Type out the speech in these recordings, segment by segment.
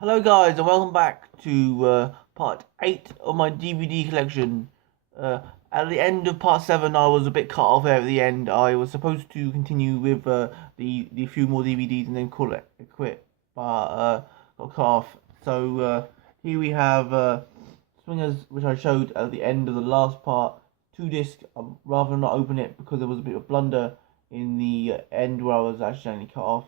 Hello guys and welcome back to part 8 of my DVD collection. Uh, at the end of part 7 I was a bit cut off there at the end. I was supposed to continue with the few more DVDs and then call it a quit, but got cut off. So here we have Swingers, which I showed at the end of the last part. 2 disc. Rather not open it because there was a bit of blunder in the end where I was accidentally cut off.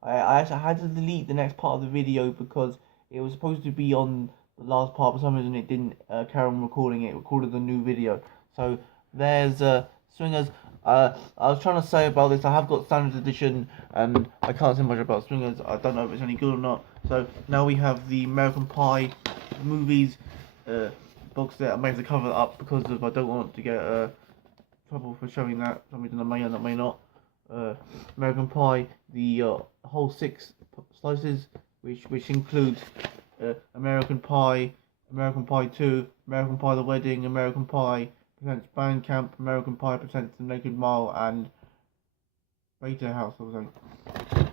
I actually had to delete the next part of the video because it was supposed to be on the last part. For some reason, it didn't carry on recording it. It recorded the new video. So there's Swingers. I was trying to say about this. I have got standard edition, and I can't say much about Swingers. I don't know if it's any good or not. So now we have the American Pie movies box set. I may have to cover it up because of I don't want to get trouble for showing that. For some reason I may and I may not. American Pie, the whole 6 slices, which includes American Pie, American Pie 2, American Pie the Wedding, American Pie presents Band Camp, American Pie presents The Naked Mile, and Beta House or something.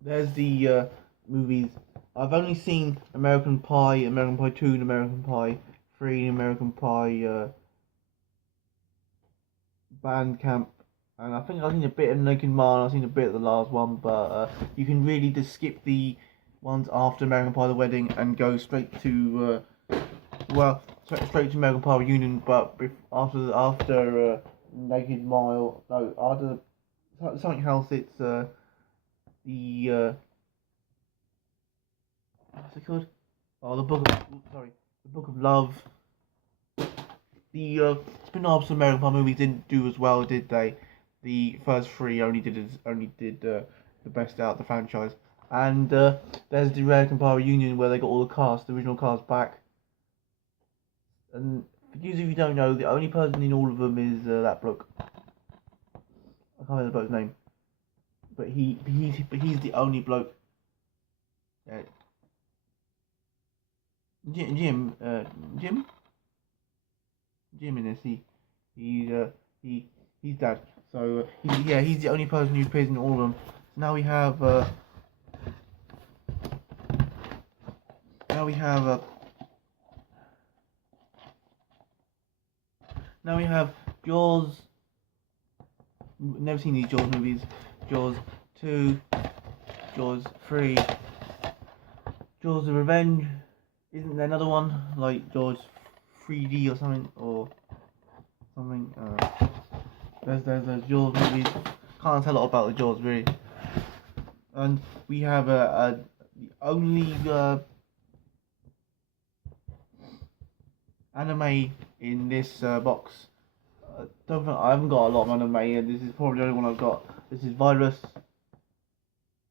There's the movies. I've only seen American Pie, American Pie 2, and American Pie 3, American Pie Band Camp, and I think I've seen a bit of Naked Mile, and I've seen a bit of the last one, but you can really just skip the ones after American Pie the Wedding and go straight to straight to American Pie Reunion, but after Naked Mile, no, after something else, it's the what's it called? Oh, the Book of Love. The spin-offs of American Pie movies didn't do as well, did they? The first 3 only did the best out of the franchise. And there's the American Pie Reunion where they got all the original cast back. And for you if you don't know, the only person in all of them is that bloke. I can't remember the bloke's name, but he's the only bloke. Jim, Jim in this. He's dad. So he's the only person who appears in all of them. So now we have now we have now we have Jaws. Never seen these Jaws movies. Jaws 2, Jaws 3, Jaws the Revenge. Isn't there another one like Jaws 3D or something There's Jaws movies. Can't tell a lot about the Jaws really. And we have the only anime in this box. Don't think I haven't got a lot of anime, and this is probably the only one I've got. This is Virus.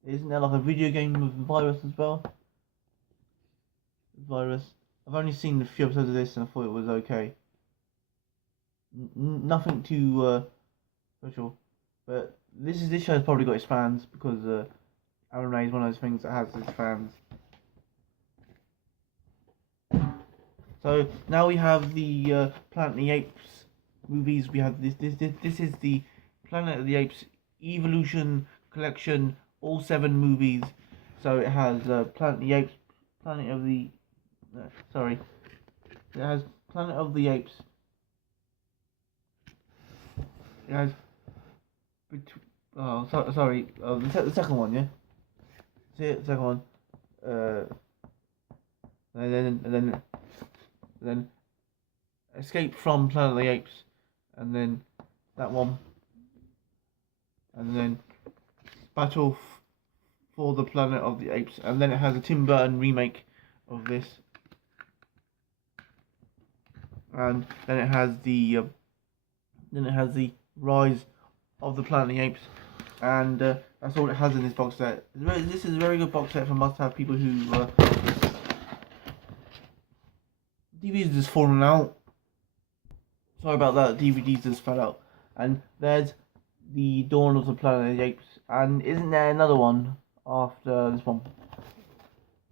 Isn't there like a video game with Virus as well? Virus. I've only seen a few episodes of this and I thought it was okay. Nothing too special, but this show's probably got its fans because anime is one of those things that has its fans. So now we have the Planet of the Apes movies. We have this is the Planet of the Apes Evolution Collection, all 7 movies. So it has Planet of the Apes, Planet of the sorry, it has Planet of the Apes. It has the second one, yeah. See it, the second one. And then Escape from Planet of the Apes, and then that one, and then Battle for the Planet of the Apes, and then it has a Tim Burton remake of this, and then it has the Rise of the Planet of the Apes, and that's all it has in this box set. This is a very good box set for must-have people who DVDs just fallen out. Sorry about that. DVDs just fell out. And there's the Dawn of the Planet of the Apes. And isn't there another one after this one?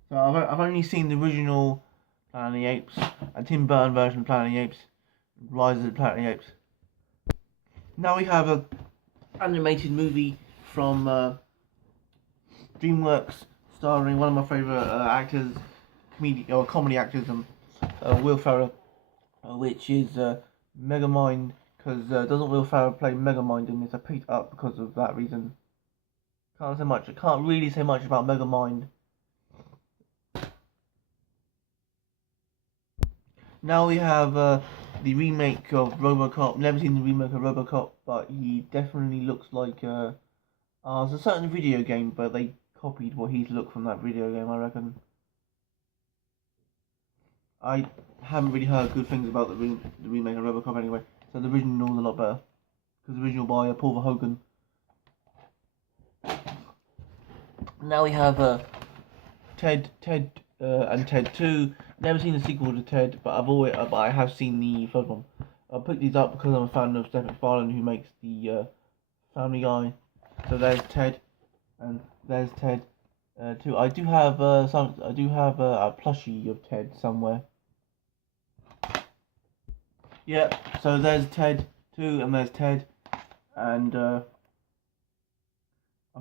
So I've only seen the original Planet of the Apes, a Tim Burton version of Planet of the Apes, Rise of the Planet of the Apes. Now we have a animated movie from DreamWorks starring one of my favourite actors, comedy actors, Will Ferrell, which is Megamind. Because doesn't Will Ferrell play Megamind in this? I picked it up because of that reason. Can't say much. I can't really say much about Megamind. Now we have the remake of RoboCop. Never seen the remake of RoboCop, but he definitely looks like it's a certain video game, but they copied what he's looked from that video game, I reckon. I haven't really heard good things about the remake of RoboCop anyway, so the original is a lot better. Because the original by Paul Verhoeven. Now we have Ted and Ted 2. Never seen the sequel to Ted, but I have seen the first one. I picked these up because I'm a fan of Seth MacFarlane, who makes the Family Guy. So there's Ted, and there's Ted 2. I do have a plushie of Ted somewhere. Yeah. So there's Ted 2, and there's Ted, and I've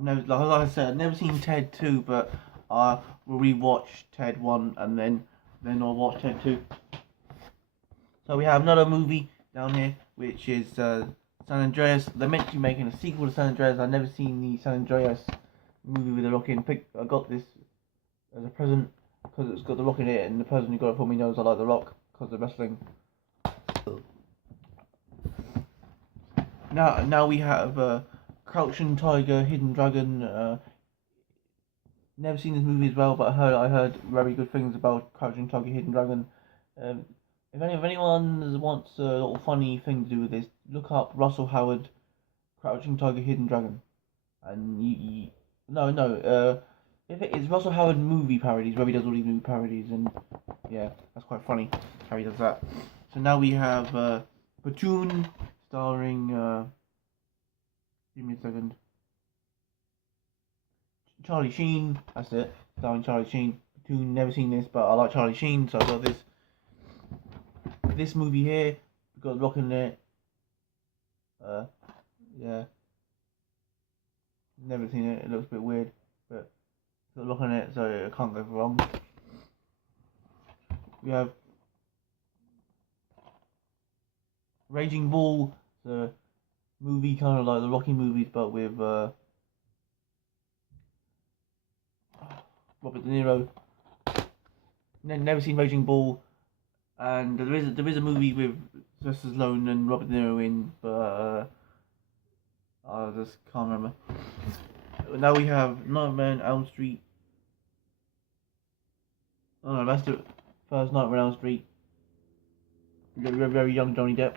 never, like I said, I've never seen Ted 2, but I will rewatch Ted 1 and then I'll watch Ted 2. So we have another movie down here, which is San Andreas. They're meant to be making a sequel to San Andreas. I've never seen the San Andreas movie with The Rock in. I got this as a present because it's got The Rock in it, and the person who got it for me knows I like The Rock because of wrestling. Now we have Crouching Tiger, Hidden Dragon. Never seen this movie as well, but I heard very good things about Crouching Tiger, Hidden Dragon. If anyone wants a little funny thing to do with this, look up Russell Howard, Crouching Tiger, Hidden Dragon, and if it's Russell Howard movie parodies, where he does all these movie parodies, and yeah, that's quite funny how he does that. So now we have Platoon, starring. Give me a second. Charlie Sheen, that's it, starring Charlie Sheen. Platoon, never seen this, but I like Charlie Sheen, so I got this. This movie here, we've got Rock in it. Yeah. Never seen it, it looks a bit weird, but it's got Rock in it, so it can't go wrong. We have Raging Bull, the movie kind of like the Rocky movies, but with Robert De Niro. Never seen Raging Bull, and there is a movie with Sylvester Stallone and Robert De Niro in, but I just can't remember. Now we have Nightmare on Elm Street. Oh no, that's the first Nightmare on Elm Street. Very, very young Johnny Depp.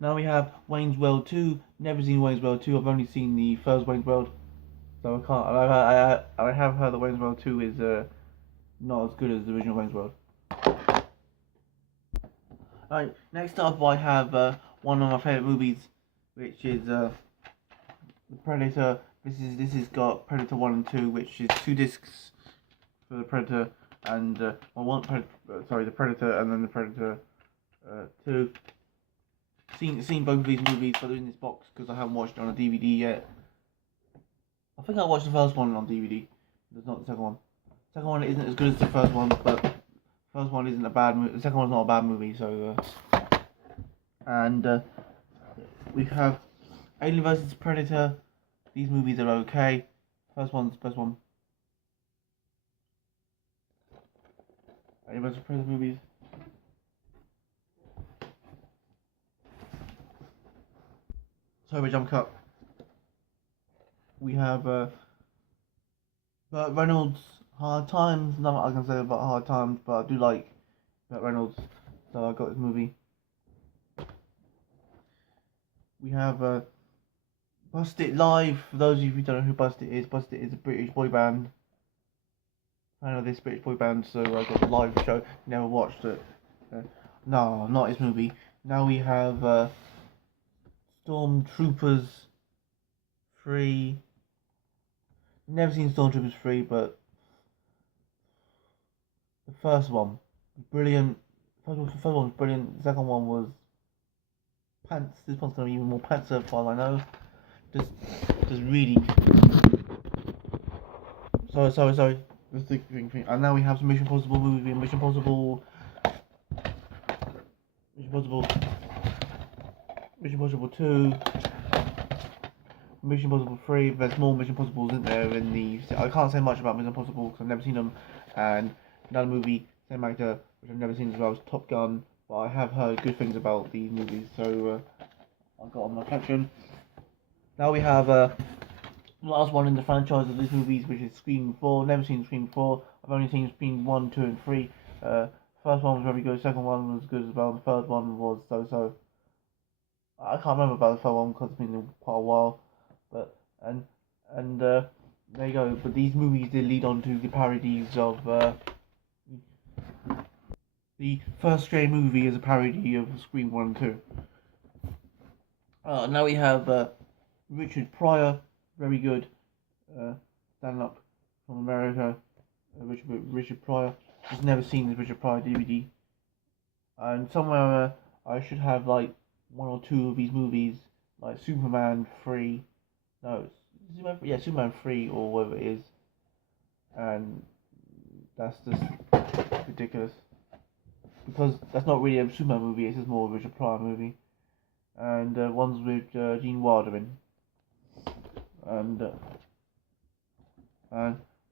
Now we have Wayne's World 2. Never seen Wayne's World 2. I've only seen the first Wayne's World, so I can't. I have heard that Wayne's World 2 is not as good as the original Wayne's World. Right, next up I have one of my favourite movies, which is The Predator. This has got Predator 1 and 2, which is 2 discs for the Predator, and The Predator, and then the Predator 2. Seen both of these movies, but they're in this box because I haven't watched it on a DVD yet. I think I watched the first one on DVD. There's not the second one. The second one isn't as good as the first one, but the first one isn't a bad movie. The second one's not a bad movie, so and we have Alien vs Predator. These movies are okay. First one's the best one. Alien vs Predator movies. Sorry, jump cut. We have Burt Reynolds, Hard Times. Nothing I can say about Hard Times, but I do like Burt Reynolds, so I got this movie. We have Bust It Live. For those of you who don't know who Bust It is a British boy band. I know this British boy band, so I got the live show. Never watched it. No, not his movie. Now we have Stormtroopers 3. Never seen Stormtroopers 3, but the first one, brilliant. First one was brilliant. The second one was pants. This one's gonna be even more pants, as far as I know. Just really. Sorry. That's the thing. And now we have some Mission Impossible movie, Mission Impossible, Mission Impossible 2, Mission Impossible 3. There's more Mission Impossibles, isn't there? In the I can't say much about Mission Impossible because I've never seen them. And another movie, same actor, which I've never seen as well, is Top Gun. But I have heard good things about these movies, so I've got on my collection. Now we have the last one in the franchise of these movies, which is Scream 4. Never seen Scream 4. I've only seen Scream 1, 2, and 3. First one was very good. Second one was good as well. The third one was so. I can't remember about the third one because it's been quite a while. But and there you go. But these movies did lead on to the parodies of the first Scream movie is a parody of Scream 1 and 2. Now we have Richard Pryor, very good stand-up from America. Richard Pryor. Just never seen the Richard Pryor DVD. And somewhere I should have like one or two of these movies, like Superman 3. No, Superman 3 or whatever it is. And that's just ridiculous. Because that's not really a Superman movie, it's just more a Richard Pryor movie. And one's with Gene Wilder in. And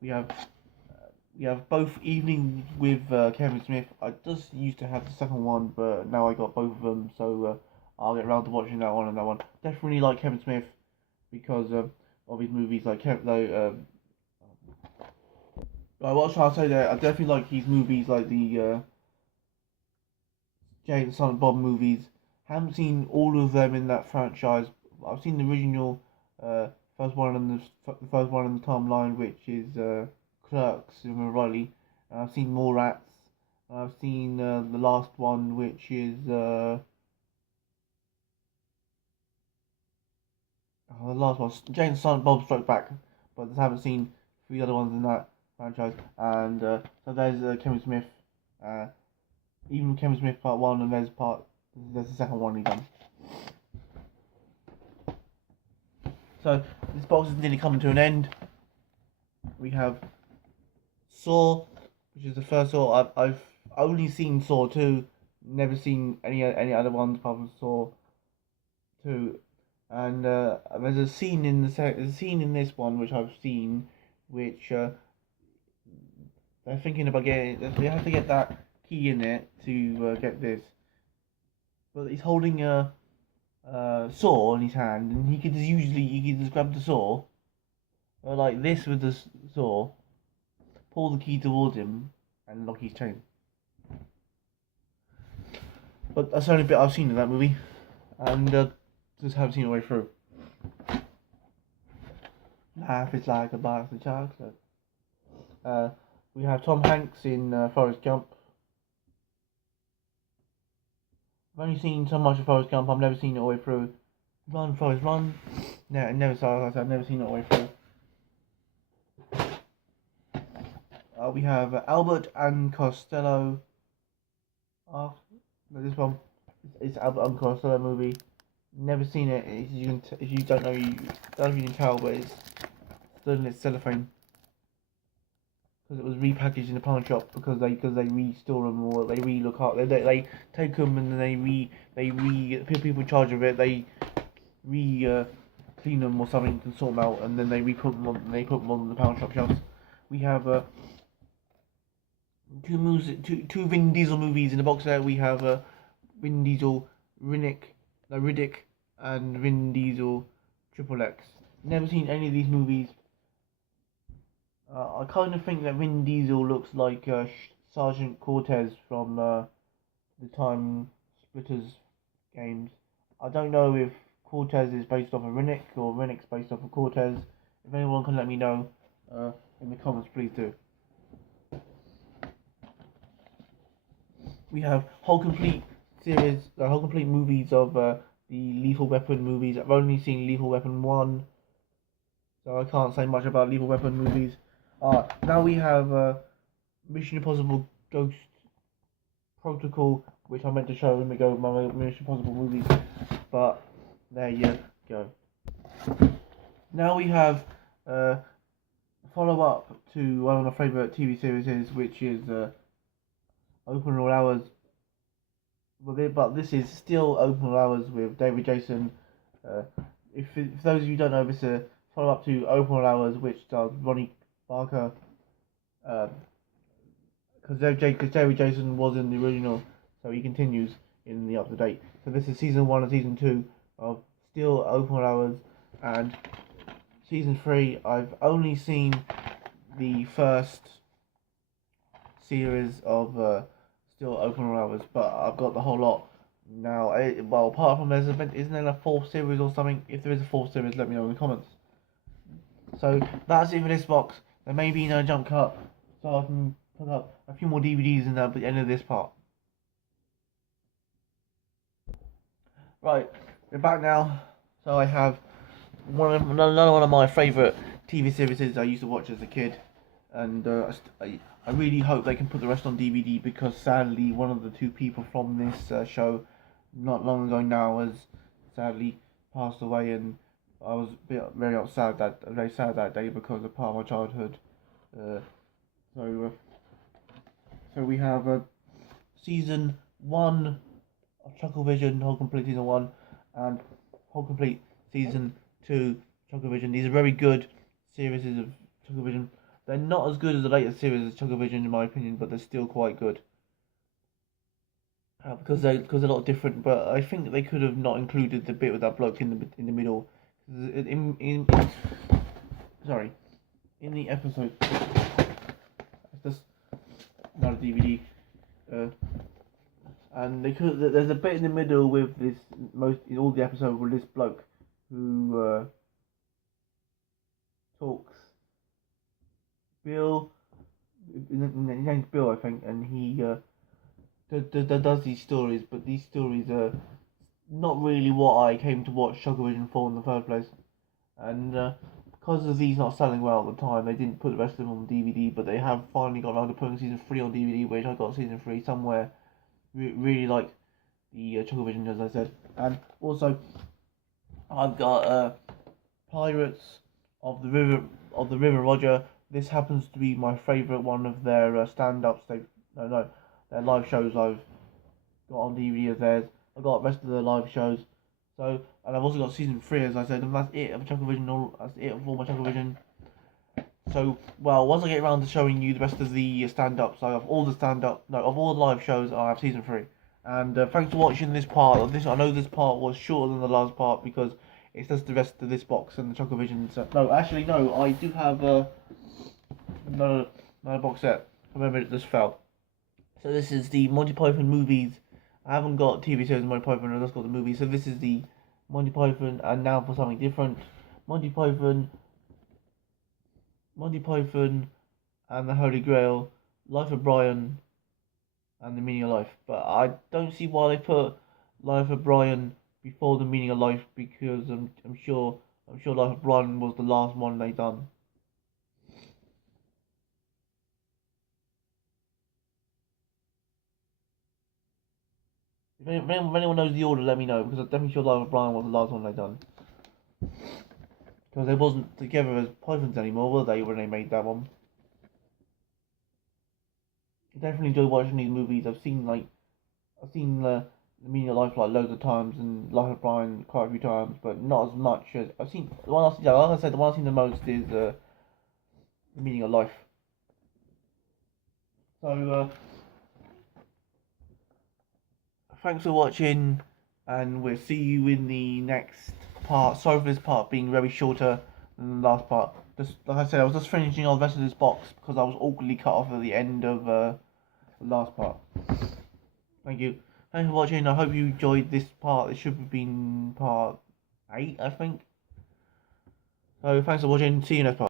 we have both Evening with Kevin Smith. I just used to have the second one, but now I got both of them, so I'll get around to watching that one and that one. Definitely like Kevin Smith because of his movies, like what I was trying to say there. I definitely like his movies, like the Jay and Silent Bob movies. Haven't seen all of them in that franchise. I've seen the original first one in the timeline, which is Clerks with Riley. I've seen Mallrats. I've seen the last one, which is the last one, Jay and Silent Bob Strike Back. But I haven't seen 3 other ones in that franchise. And so there's Kevin Smith. Even Kevin Smith Part 1, and there's the second one he done. So this box is nearly coming to an end. We have Saw, which is the first Saw. I've only seen Saw 2, never seen any other ones apart from Saw 2. And there's a scene in this one which I've seen, which they're thinking about getting. They have to get that key in it to get this. But he's holding a saw in his hand, and he could just grab the saw, like this with the saw, pull the key towards him, and lock his chain. But that's the only bit I've seen in that movie, and just haven't seen it all the way through. Life is like a box of chocolate. We have Tom Hanks in Forrest Gump. I've only seen so much of Forrest Gump. I've never seen it all the way through. Run, Forrest, run. No, I never saw it. I've never seen it all the way through. We have Albert and Costello. This one is Albert and Costello movie. Never seen it. If you don't know, you don't even tell, but it's still in its cellophane. Because it was repackaged in the pawn shop because they restore them or they re-look up. They take them and then people in charge of it. They clean them or something and sort them out, and then they put them on the pawn shop shelves. We have two Vin Diesel movies in the box there. We have Vin Diesel Riddick and Vin Diesel Triple X. Never seen any of these movies. I kind of think that Vin Diesel looks like Sergeant Cortez from the Time Splitters games. I don't know if Cortez is based off of Riddick or Riddick's based off of Cortez. If anyone can let me know in the comments, please do. We have whole complete movies of the Lethal Weapon movies. I've only seen Lethal Weapon 1, so I can't say much about Lethal Weapon movies. Now we have Mission Impossible Ghost Protocol, which I meant to show when we go with my Mission Impossible movies, but there you go. Now we have follow-up to one of my favourite TV series is, which is Open All Hours. But this is still Open All Hours with David Jason. If those of you don't know, this is a follow up to Open All Hours, which stars Ronnie Barker. Because David Jason was in the original, so he continues in the up to date. So this is season 1 and season 2 of still Open All Hours, and season 3 I've only seen the first series of still Open All Hours, but I've got the whole lot now. Well, apart from isn't there a 4th series or something? If there is a 4th series, let me know in the comments. So that's it for this box. There may be no jump cut, so I can put up a few more DVDs in there at the end of this part. Right, we're back now. So I have another one of my favourite TV series I used to watch as a kid, and I really hope they can put the rest on DVD, because sadly one of the 2 people from this show not long ago now has sadly passed away, and I was very sad that day because of part of my childhood. So we have season 1 of Chucklevision, Whole Complete season 1, and Whole Complete season 2 Chucklevision. These are very good series of Chucklevision. They're not as good as the latest series of Chucklevision in my opinion, but they're still quite good. Because they're a lot different, but I think they could have not included the bit with that bloke in the middle. Sorry, in the episode. It's just not a DVD. And there's a bit in the middle with this in all the episodes with this bloke who talks. Bill, his name's Bill, I think, and he does these stories, but these stories are not really what I came to watch Chucklevision for in the first place. And because of these not selling well at the time, they didn't put the rest of them on DVD, but they have finally got around to putting season 3 on DVD, which I got season 3 somewhere. Really like the Chucklevision, as I said. And also, I've got Pirates of the River Roger. This happens to be my favourite one of their stand-ups. Their live shows I've got on DVD of theirs. I've got the rest of their live shows. So, and I've also got season 3, as I said, and that's it of Chucklevision. That's it of all my Chucklevision. So, well, once I get around to showing you the rest of the stand-ups, I have all the of all the live shows, I have season 3. And thanks for watching this part of this. I know this part was shorter than the last part because it's just the rest of this box and the Chucklevision. So, no, actually, no, I do have another box set. I remember it just fell. So this is the Monty Python movies. I haven't got TV series of Monty Python, I've just got the movies. So this is the Monty Python, and now for something different. Monty Python and the Holy Grail, Life of Brian, and the Meaning of Life. But I don't see why they put Life of Brian before the Meaning of Life, because I'm sure Life of Brian was the last one they done. If anyone knows the order, let me know, because I'm definitely sure Life of Brian was the last one they done. Because they wasn't together as Pythons anymore, were they, when they made that one? I definitely enjoy watching these movies. I've seen the Meaning of Life like loads of times, and Life of Brian quite a few times, but not as much as I've seen. The one like I said, the one I've seen the most is the Meaning of Life. So thanks for watching, and we'll see you in the next part. Sorry for this part being very shorter than the last part. Just like I said, I was just finishing all the rest of this box because I was awkwardly cut off at the end of the last part. Thank you. Thanks for watching. I hope you enjoyed this part. It should have been part 8, I think. So thanks for watching. See you next part.